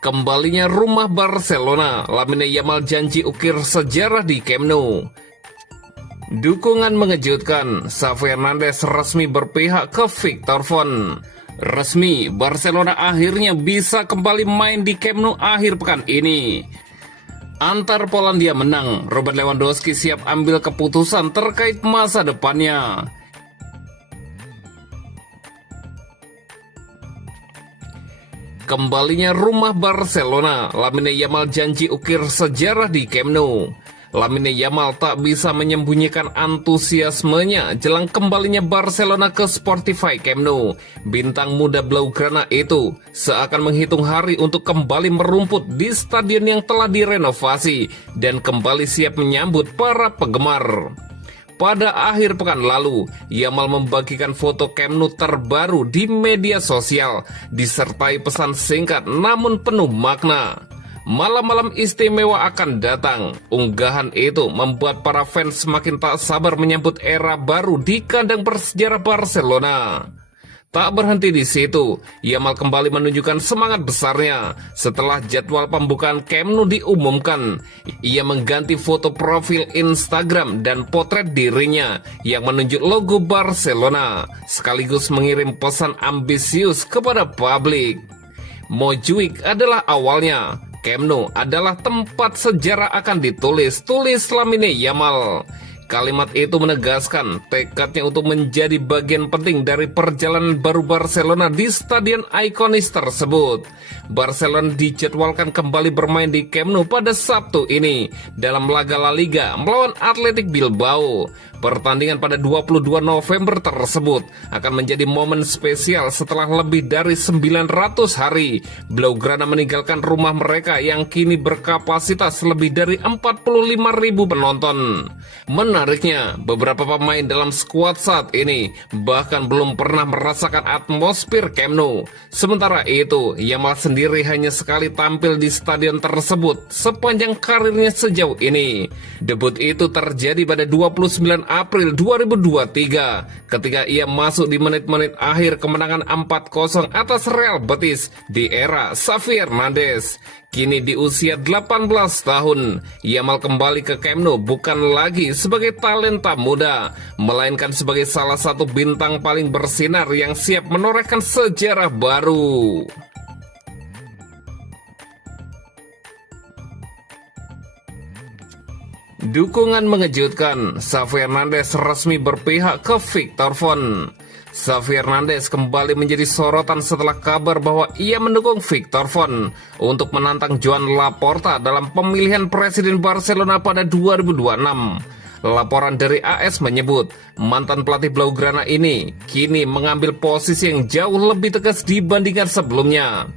Kembalinya rumah Barcelona, Lamine Yamal janji ukir sejarah di Camp Nou. Dukungan mengejutkan, Xavi Hernandez resmi berpihak ke Victor Font. Resmi, Barcelona akhirnya bisa kembali main di Camp Nou akhir pekan ini. Antar Polandia menang, Robert Lewandowski siap ambil keputusan terkait masa depannya. Kembalinya rumah Barcelona, Lamine Yamal janji ukir sejarah di Camp Nou. Lamine Yamal tak bisa menyembunyikan antusiasmenya jelang kembalinya Barcelona ke Spotify Camp Nou. Bintang muda Blaugrana itu seakan menghitung hari untuk kembali merumput di stadion yang telah direnovasi dan kembali siap menyambut para penggemar. Pada akhir pekan lalu, Yamal membagikan foto Camp Nou terbaru di media sosial, disertai pesan singkat namun penuh makna. Malam-malam istimewa akan datang. Unggahan itu membuat para fans semakin tak sabar menyambut era baru di kandang bersejarah Barcelona. Tak berhenti di situ, Yamal kembali menunjukkan semangat besarnya. Setelah jadwal pembukaan Camp Nou diumumkan, ia mengganti foto profil Instagram dan potret dirinya yang menunjuk logo Barcelona, sekaligus mengirim pesan ambisius kepada publik. Mojuik adalah awalnya, Camp Nou adalah tempat sejarah akan ditulis Lamine Yamal. Kalimat itu menegaskan tekadnya untuk menjadi bagian penting dari perjalanan baru Barcelona di stadion ikonis tersebut. Barcelona dijadwalkan kembali bermain di Camp Nou pada Sabtu ini dalam laga La Liga melawan Athletic Bilbao. Pertandingan pada 22 November tersebut akan menjadi momen spesial setelah lebih dari 900 hari Blaugrana meninggalkan rumah mereka yang kini berkapasitas lebih dari 45.000 penonton. Menariknya, beberapa pemain dalam skuad saat ini bahkan belum pernah merasakan atmosfer Camp Nou. Sementara itu, Yamal sendiri hanya sekali tampil di stadion tersebut sepanjang karirnya sejauh ini. Debut itu terjadi pada 29 April 2023 ketika ia masuk di menit-menit akhir kemenangan 4-0 atas Real Betis di era Xavi Hernandez. Kini di usia 18 tahun, Yamal kembali ke Camp Nou bukan lagi sebagai talenta muda, melainkan sebagai salah satu bintang paling bersinar yang siap menorehkan sejarah baru. Dukungan mengejutkan, Xavi Hernandez resmi berpihak ke Victor Font. Xavi Hernandez kembali menjadi sorotan setelah kabar bahwa ia mendukung Victor Font untuk menantang Joan Laporta dalam pemilihan presiden Barcelona pada 2026. Laporan dari AS menyebut, mantan pelatih Blaugrana ini kini mengambil posisi yang jauh lebih tegas dibandingkan sebelumnya.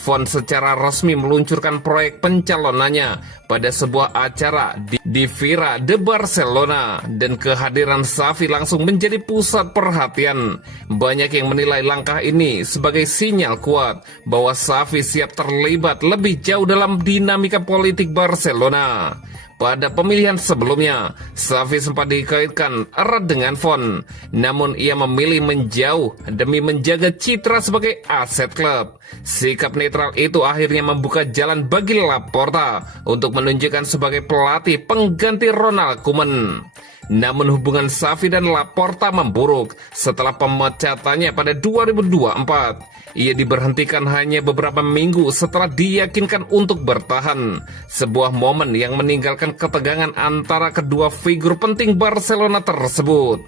Font secara resmi meluncurkan proyek pencalonannya pada sebuah acara di Fira de Barcelona dan kehadiran Xavi langsung menjadi pusat perhatian. Banyak yang menilai langkah ini sebagai sinyal kuat bahwa Xavi siap terlibat lebih jauh dalam dinamika politik Barcelona. Pada pemilihan sebelumnya, Xavi sempat dikaitkan erat dengan Font, namun ia memilih menjauh demi menjaga citra sebagai aset klub. Sikap netral itu akhirnya membuka jalan bagi Laporta untuk menunjukkan sebagai pelatih pengganti Ronald Koeman. Namun hubungan Xavi dan Laporta memburuk setelah pemecatannya pada 2024. Ia diberhentikan hanya beberapa minggu setelah diyakinkan untuk bertahan. Sebuah momen yang meninggalkan ketegangan antara kedua figur penting Barcelona tersebut.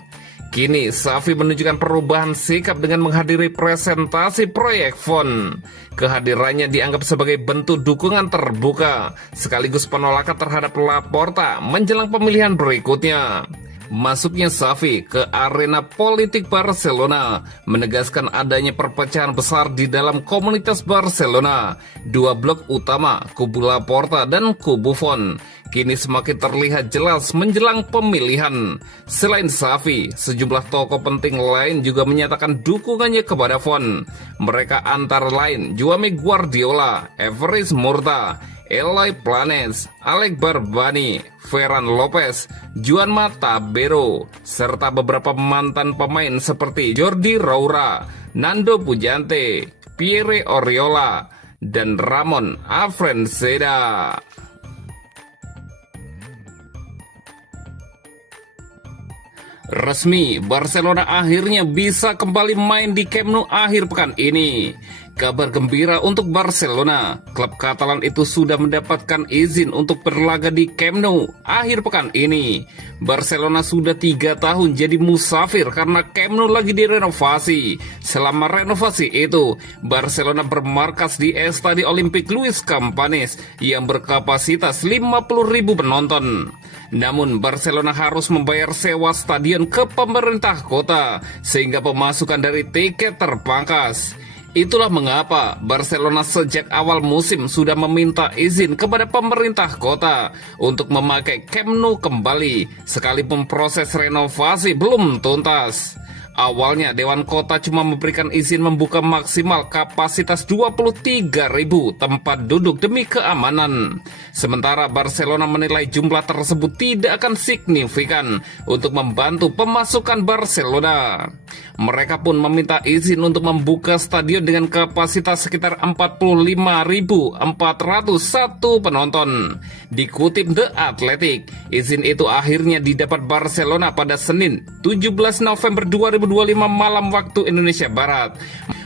Kini Xavi menunjukkan perubahan sikap dengan menghadiri presentasi proyek Font. Kehadirannya dianggap sebagai bentuk dukungan terbuka, sekaligus penolakan terhadap Laporta menjelang pemilihan berikutnya. Masuknya Xavi ke arena politik Barcelona menegaskan adanya perpecahan besar di dalam komunitas Barcelona. Dua blok utama, kubu Laporta dan kubu Font, kini semakin terlihat jelas menjelang pemilihan. Selain Xavi, sejumlah tokoh penting lain juga menyatakan dukungannya kepada Font. Mereka antara lain Jaume Guardiola, Everest Murta, Eloy Planes, Alex Barbani, Ferran Lopez, Juanma Tabero, serta beberapa mantan pemain seperti Jordi Roura, Nando Pujante, Pierre Oriola, dan Ramon Avrenseda. Resmi, Barcelona akhirnya bisa kembali main di Camp Nou akhir pekan ini. Kabar gembira untuk Barcelona, klub Katalan itu sudah mendapatkan izin untuk berlaga di Camp Nou akhir pekan ini. Barcelona sudah 3 tahun jadi musafir karena Camp Nou lagi direnovasi. Selama renovasi itu, Barcelona bermarkas di Estadio Olímpic Luis Companys yang berkapasitas 50.000 penonton. Namun Barcelona harus membayar sewa stadion ke pemerintah kota sehingga pemasukan dari tiket terpangkas. Itulah mengapa Barcelona sejak awal musim sudah meminta izin kepada pemerintah kota untuk memakai Camp Nou kembali, sekalipun proses renovasi belum tuntas. Awalnya Dewan Kota cuma memberikan izin membuka maksimal kapasitas 23.000 tempat duduk demi keamanan. Sementara Barcelona menilai jumlah tersebut tidak akan signifikan untuk membantu pemasukan Barcelona. Mereka pun meminta izin untuk membuka stadion dengan kapasitas sekitar 45.401 penonton. Dikutip The Athletic, izin itu akhirnya didapat Barcelona pada Senin 17 November 2025 malam waktu Indonesia Barat.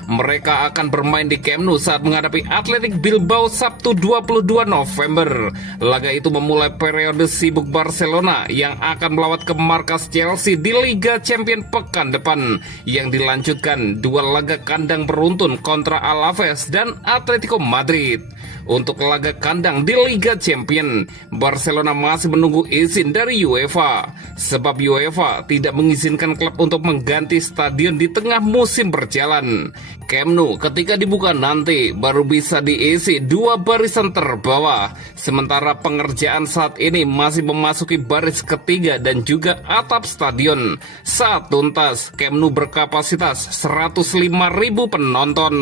Mereka akan bermain di Camp Nou saat menghadapi Athletic Bilbao Sabtu 22 November. Laga itu memulai periode sibuk Barcelona yang akan melawat ke markas Chelsea di Liga Champions pekan depan, yang dilanjutkan 2 laga kandang beruntun kontra Alaves dan Atletico Madrid. Untuk laga kandang di Liga Champions, Barcelona masih menunggu izin dari UEFA, sebab UEFA tidak mengizinkan klub untuk mengganti stadion di tengah musim berjalan. Camp Nou ketika dibuka nanti baru bisa diisi 2 barisan terbawah, sementara pengerjaan saat ini masih memasuki baris ketiga dan juga atap stadion. Saat tuntas, Camp Nou berkapasitas 105.000 penonton.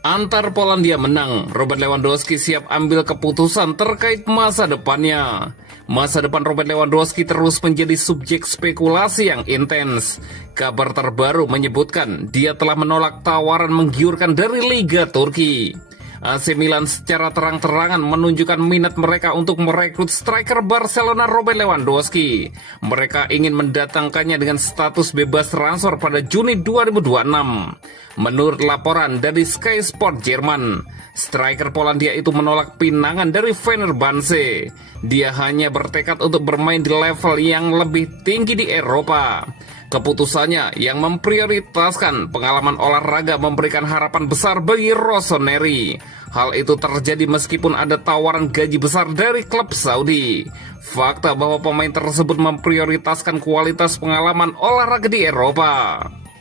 Antar Polandia menang, Robert Lewandowski siap ambil keputusan terkait masa depannya. Masa depan Robert Lewandowski terus menjadi subjek spekulasi yang intens. Kabar terbaru menyebutkan dia telah menolak tawaran menggiurkan dari Liga Turki. AC Milan secara terang-terangan menunjukkan minat mereka untuk merekrut striker Barcelona Robert Lewandowski. Mereka ingin mendatangkannya dengan status bebas transfer pada Juni 2026. Menurut laporan dari Sky Sport Jerman, striker Polandia itu menolak pinangan dari Fenerbahce. Dia hanya bertekad untuk bermain di level yang lebih tinggi di Eropa. Keputusannya yang memprioritaskan pengalaman olahraga memberikan harapan besar bagi Rossoneri. Hal itu terjadi meskipun ada tawaran gaji besar dari klub Saudi. Fakta bahwa pemain tersebut memprioritaskan kualitas pengalaman olahraga di Eropa.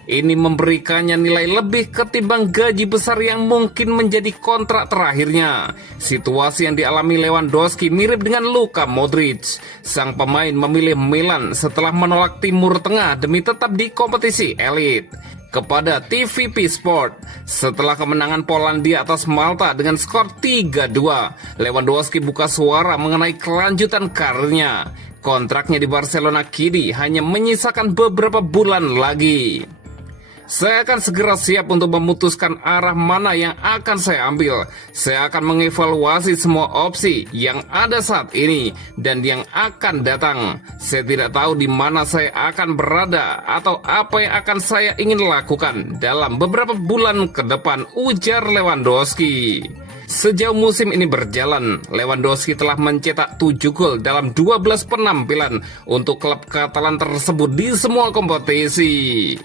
Ini memberikannya nilai lebih ketimbang gaji besar yang mungkin menjadi kontrak terakhirnya. Situasi yang dialami Lewandowski mirip dengan Luka Modric. Sang pemain memilih Milan setelah menolak Timur Tengah demi tetap di kompetisi elit. Kepada TVP Sport, setelah kemenangan Polandia atas Malta dengan skor 3-2, Lewandowski buka suara mengenai kelanjutan karirnya. Kontraknya di Barcelona kini hanya menyisakan beberapa bulan lagi. Saya akan segera siap untuk memutuskan arah mana yang akan saya ambil. Saya akan mengevaluasi semua opsi yang ada saat ini dan yang akan datang. Saya tidak tahu di mana saya akan berada atau apa yang akan saya ingin lakukan dalam beberapa bulan ke depan, ujar Lewandowski. Sejauh musim ini berjalan, Lewandowski telah mencetak 7 gol dalam 12 penampilan untuk klub Katalan tersebut di semua kompetisi.